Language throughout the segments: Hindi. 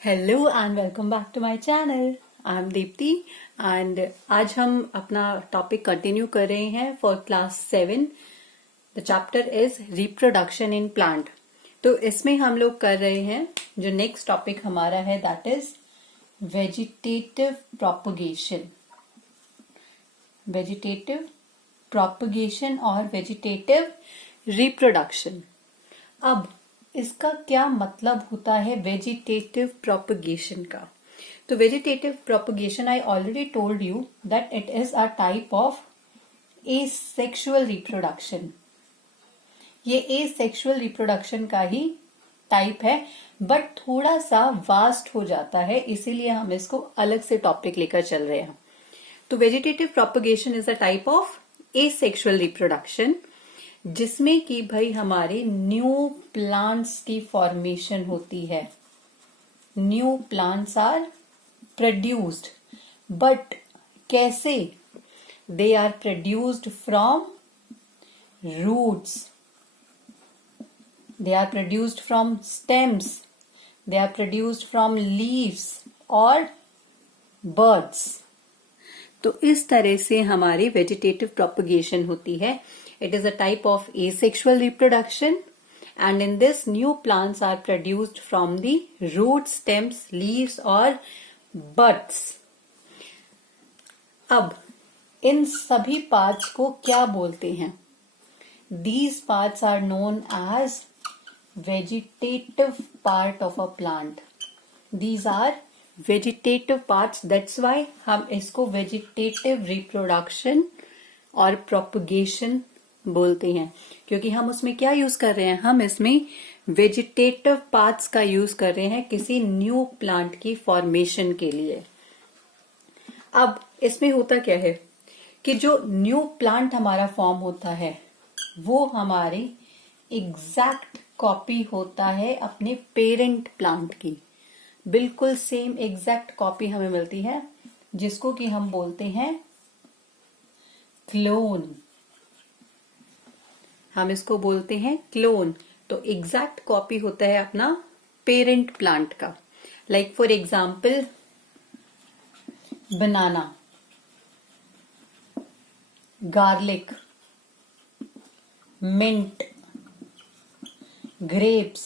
Hello and welcome back to my channel. I am Dipti and आज हम अपना टॉपिक कंटिन्यू कर रहे हैं for class 7। The chapter is reproduction in plant. तो इसमें हम लोग कर रहे हैं जो नेक्स्ट टॉपिक हमारा है that is vegetative propagation. Vegetative propagation और वेजिटेटिव रिप्रोडक्शन। अब इसका क्या मतलब होता है वेजिटेटिव प्रोपगेशन का? तो vegetative propagation I already told you that it is a type of asexual reproduction. ये एसेक्सुअल रिप्रोडक्शन का ही टाइप है बट थोड़ा सा वास्ट हो जाता है, इसीलिए हम इसको अलग से टॉपिक लेकर चल रहे हैं। तो vegetative propagation is a type of asexual reproduction जिसमें कि भाई हमारे न्यू प्लांट्स की फॉर्मेशन होती है। New plants are produced, but कैसे? They are produced from roots, they are produced from stems, they are produced from leaves और बर्ड्स। तो इस तरह से हमारी वेजिटेटिव प्रोपगेशन होती है। It is a type of asexual reproduction and in this new plants are produced from the roots, stems, leaves or buds. अब इन सभी पार्ट्स को क्या बोलते हैं? These parts are known as vegetative part of a plant. These are vegetative parts. That's why हम इसको vegetative reproduction और propagation बोलते हैं, क्योंकि हम उसमें क्या यूज कर रहे हैं? हम इसमें वेजिटेटिव पार्ट्स का यूज कर रहे हैं किसी न्यू प्लांट की फॉर्मेशन के लिए। अब इसमें होता क्या है कि जो न्यू प्लांट हमारा फॉर्म होता है वो हमारी एग्जैक्ट कॉपी होता है अपने पेरेंट प्लांट की। बिल्कुल सेम एग्जैक्ट कॉपी हमें मिलती है जिसको कि हम बोलते हैं क्लोन। हम इसको बोलते हैं क्लोन। तो एग्जैक्ट कॉपी होता है अपना पेरेंट प्लांट का। Like for example banana, garlic, mint, grapes,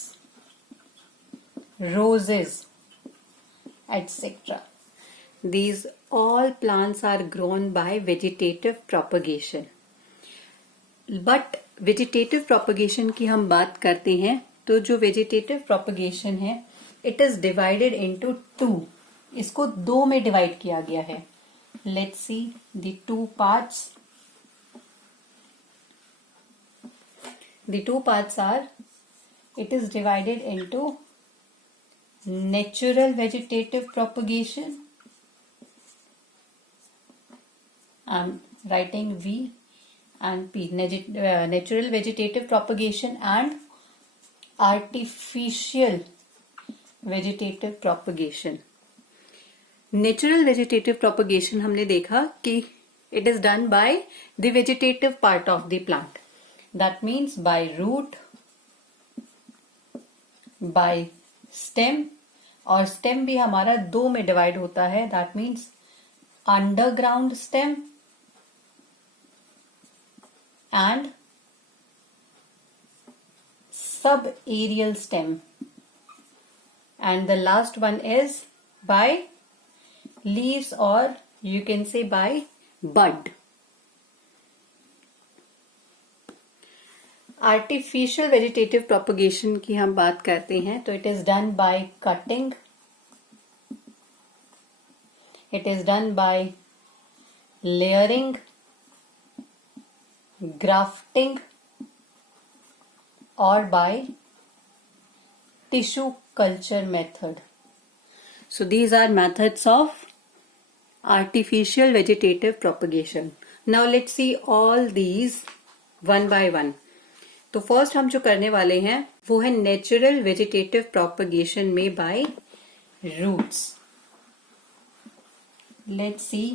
roses, etc. These all plants are grown by vegetative propagation. But vegetative propagation की हम बात करते हैं तो जो वेजिटेटिव प्रोपगेशन है it is divided into two. इसको दो में डिवाइड किया गया है। Let's see the two parts. The two parts are, it is divided into natural vegetative propagation. I am writing V and P, natural vegetative propagation and artificial vegetative propagation. Natural vegetative propagation हमने देखा कि it is done by the vegetative part of the plant. That means by root, by stem, और stem भी हमारा दो में डिवाइड होता है। That means underground stem and subaerial stem, and the last one is by leaves or you can say by bud. Artificial vegetative propagation की हम बात करते हैं तो it is done by cutting, it is done by layering, grafting or by tissue culture method. So these are methods of artificial vegetative propagation. Now let's see all these one by one. तो फर्स्ट हम जो करने वाले हैं वो है नेचुरल वेजिटेटिव प्रोपगेशन में बाय रूट्स। लेट्स सी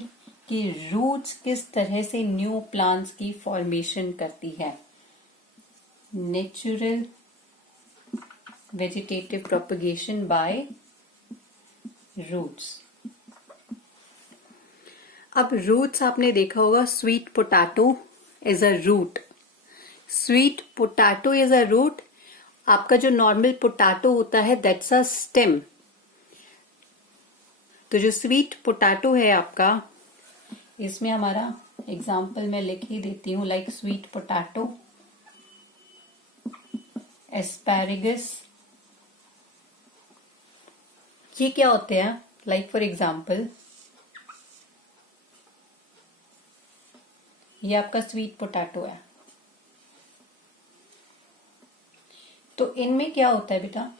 कि रूट्स किस तरह से न्यू प्लांट्स की फॉर्मेशन करती है। Natural vegetative propagation by roots. अब रूट्स आपने देखा होगा, sweet potato is a root. Sweet potato is a root. आपका जो नॉर्मल पोटैटो होता है दैट्स अ स्टेम। तो जो स्वीट पोटैटो है आपका, इसमें हमारा एग्जाम्पल मैं लिख ही देती हूं, लाइक स्वीट पोटैटो, एस्पैरेगस, ये क्या होते हैं? लाइक फॉर एग्जाम्पल ये आपका स्वीट पोटैटो है। तो इनमें क्या होता है बेटा,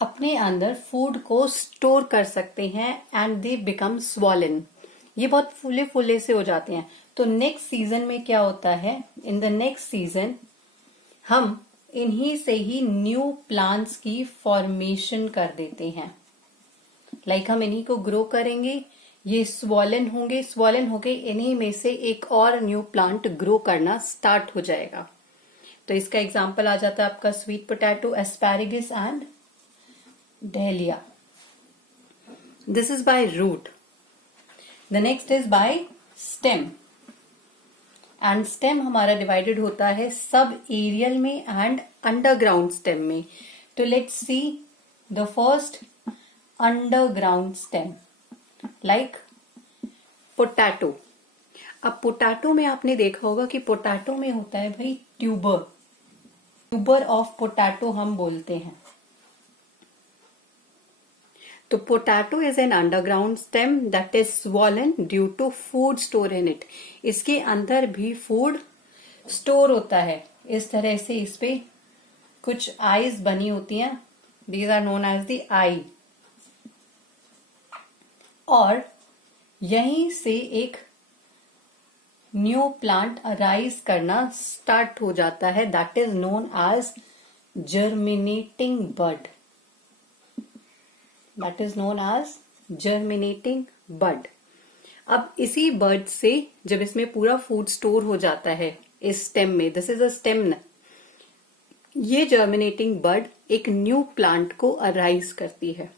अपने अंदर फूड को स्टोर कर सकते हैं एंड दे बिकम स्वॉलन। ये बहुत फूले फूले से हो जाते हैं। तो नेक्स्ट सीजन में क्या होता है, इन द नेक्स्ट सीजन हम इन्हीं से ही न्यू प्लांट्स की फॉर्मेशन कर देते हैं। लाइक हम इन्हीं को ग्रो करेंगे, ये स्वॉलन होंगे, स्वॉलन होके इन्हीं में से एक और न्यू प्लांट ग्रो करना स्टार्ट हो जाएगा। तो इसका एग्जाम्पल आ जाता है आपका sweet potato, asparagus and dahlia. This is by root. The next is by stem. And stem हमारा डिवाइडेड होता है सब एरियल में एंड अंडरग्राउंड स्टेम में। तो let's see the first underground stem, like potato. अब पोटैटो में आपने देखा होगा कि पोटैटो में होता है भाई ट्यूबर। ट्यूबर ऑफ पोटैटो हम बोलते हैं। तो potato is an underground stem that is swollen due to food store in it. इसके अंदर भी फूड स्टोर होता है। इस तरह से इस पे कुछ आईज बनी होती हैं, these are known as the eye. और यहीं से एक न्यू प्लांट अराइज करना स्टार्ट हो जाता है, that is known as germinating bud. That is known as germinating bud. अब इसी बड से जब इसमें पूरा फूड स्टोर हो जाता है इस स्टेम में, दिस इज अ स्टेम, ये जर्मिनेटिंग बड एक न्यू प्लांट को अराइज करती है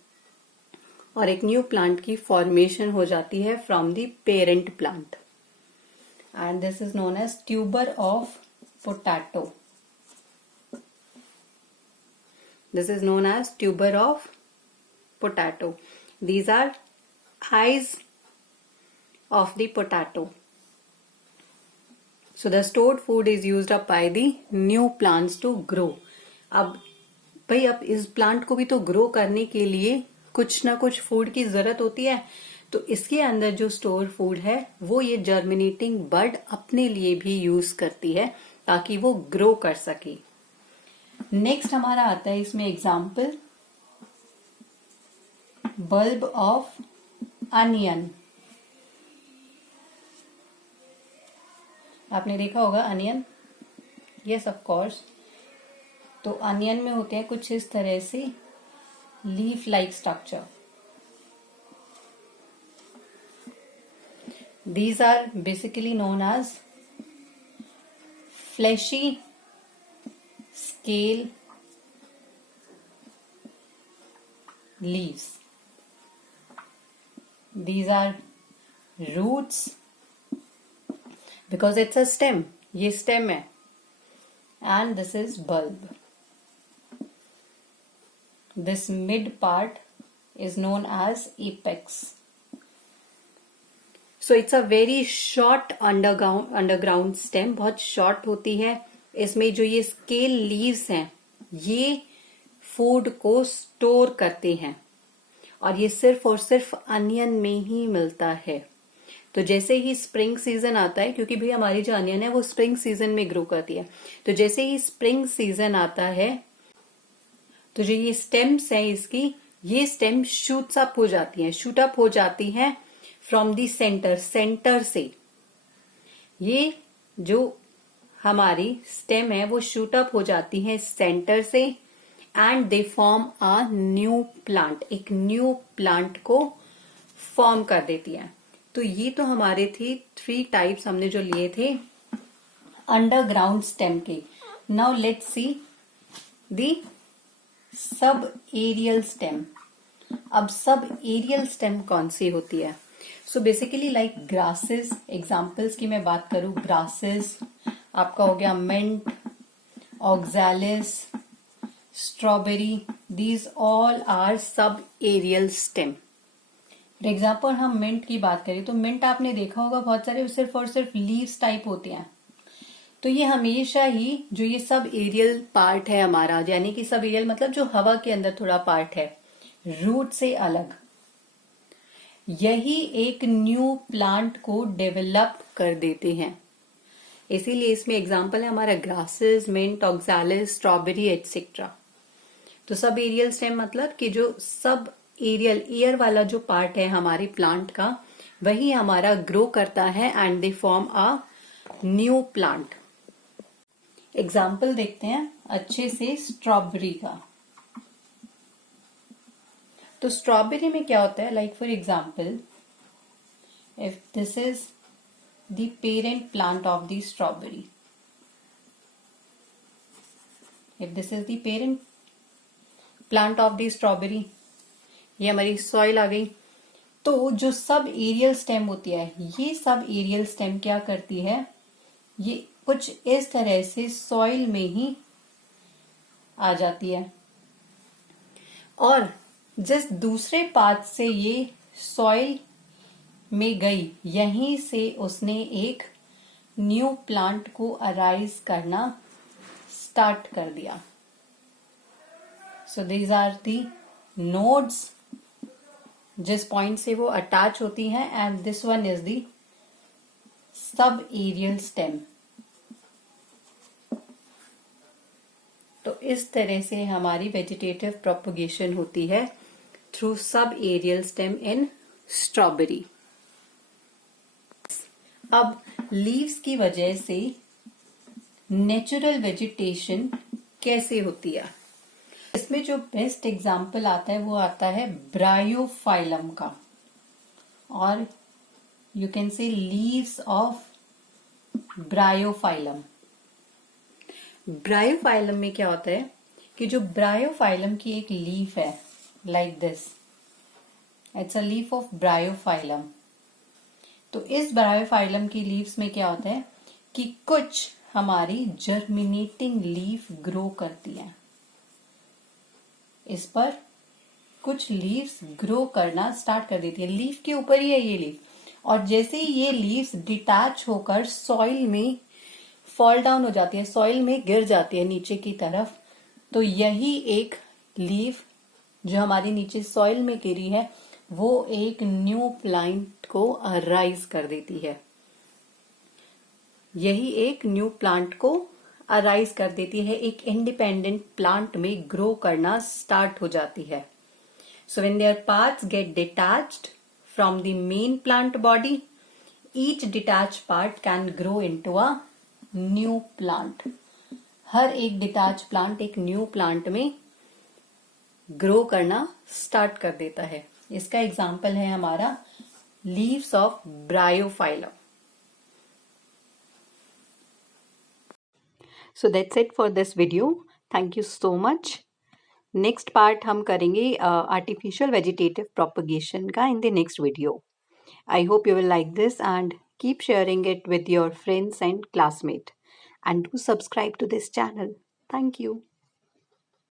और एक न्यू प्लांट की फॉर्मेशन हो जाती है from the parent plant, and this is known as tuber of potato. This is known as tuber of potato. These are eyes of the potato. So the stored food is used up by the new plants to grow. अब भाई अब इस प्लांट को भी तो ग्रो करने के लिए कुछ ना कुछ फूड की जरूरत होती है। तो इसके अंदर जो स्टोर फूड है वो ये जर्मिनेटिंग बड अपने लिए भी यूज करती है ताकि वो ग्रो कर सके। नेक्स्ट हमारा आता है इसमें एग्जाम्पल, bulb of onion। आपने देखा होगा अनियन, यस ऑफ कोर्स। तो अनियन में होते हैं कुछ इस तरह से leaf like structure. These are basically known as fleshy scale leaves. These are roots because it's a stem. ये stem है, and this is bulb. This mid part is known as apex. So it's a very short underground stem, बहुत short होती है। इसमें जो ये scale leaves हैं ये फूड को स्टोर करते हैं और ये सिर्फ और सिर्फ अनियन में ही मिलता है। तो जैसे ही स्प्रिंग सीजन आता है, क्योंकि भाई हमारी जो अनियन है वो स्प्रिंग सीजन में ग्रो करती है, तो जैसे ही स्प्रिंग सीजन आता है तो जो ये स्टेम्स हैं इसकी, ये स्टेम शूट्स अप हो जाती हैं, शूट अप हो जाती हैं फ्रॉम दी सेंटर से। ये जो हमारी स्टेम है वो शूट अप हो जाती है सेंटर से and they form a new plant, एक न्यू प्लांट को फॉर्म कर देती है। तो ये तो हमारे थे 3 टाइप्स हमने जो लिए थे अंडरग्राउंड स्टेम के। Now let's see the subaerial stem. अब सब एरियल स्टेम कौन सी होती है? So basically like grasses, examples की मैं बात करूं, ग्रासेस आपका हो गया mint, oxalis, strawberry, these all are subaerial stem. For example हम मिंट की बात करें तो मिंट आपने देखा होगा बहुत सारे सिर्फ और सिर्फ लीव्स टाइप होते हैं। तो ये हमेशा ही जो ये सब एरियल पार्ट है हमारा, यानी कि सब एरियल मतलब जो हवा के अंदर थोड़ा पार्ट है, रूट से अलग, यही एक न्यू प्लांट को डेवलप कर देते हैं। इसीलिए इसमें एग्जाम्पल है हमारा grasses, mint, oxalis, strawberry etcetera. तो सब एरियल स्टेम मतलब कि जो सब एरियल एयर वाला जो पार्ट है हमारे प्लांट का, वही हमारा ग्रो करता है and they form a new plant. Example देखते हैं अच्छे से स्ट्रॉबेरी का। तो स्ट्रॉबेरी में क्या होता है, like for example if this is the parent plant of the strawberry, if this is the parent plant of the strawberry, ये हमारी सॉइल आ गई। तो जो सब एरियल स्टेम होती है, ये सब एरियल स्टेम क्या करती है, ये कुछ इस तरह से सॉइल में ही आ जाती है और जिस दूसरे पाथ से ये सॉइल में गई, यहीं से उसने एक न्यू प्लांट को अराइज करना स्टार्ट कर दिया। So these are the nodes जिस पॉइंट से वो अटैच होती हैं, and this one is the subaerial stem. तो इस तरह से हमारी वेजिटेटिव प्रोपगेशन होती है through subaerial stem in strawberry. अब लीव्स की वजह से नेचुरल वेजिटेशन कैसे होती है, इसमें जो बेस्ट एग्जाम्पल आता है वो आता है ब्रायोफाइलम का, और you can say leaves of Bryophyllum. Bryophyllum में क्या होता है कि जो ब्रायोफाइलम की एक लीफ है like this, it's a leaf of Bryophyllum. तो इस ब्रायोफाइलम की लीव्स में क्या होता है कि कुछ हमारी जर्मिनेटिंग लीफ ग्रो करती हैं, इस पर कुछ लीव्स ग्रो करना स्टार्ट कर देती है, लीफ के ऊपर ही है ये लीफ, और जैसे ही ये लीव्स डिटैच होकर सॉइल में फॉल डाउन हो जाती है, सॉइल में गिर जाती है नीचे की तरफ, तो यही एक लीफ जो हमारी नीचे सॉइल में गिरी है वो एक न्यू प्लांट को अराइज कर देती है, यही एक न्यू प्लांट को अराइज कर देती है, एक इंडिपेंडेंट प्लांट में ग्रो करना स्टार्ट हो जाती है। So when their parts get detached from the main plant body, each detach part can grow into a new plant. हर एक डिटैच प्लांट एक न्यू प्लांट में ग्रो करना स्टार्ट कर देता है। इसका एग्जाम्पल है हमारा leaves of bryophyllum. So that's it for this video, thank you so much. Next part हम करेंगे आर्टिफिशियल वेजिटेटिव प्रोपगेशन का in the next video. I hope you will like this and keep sharing it with your friends and classmates. And do subscribe to this channel. Thank you.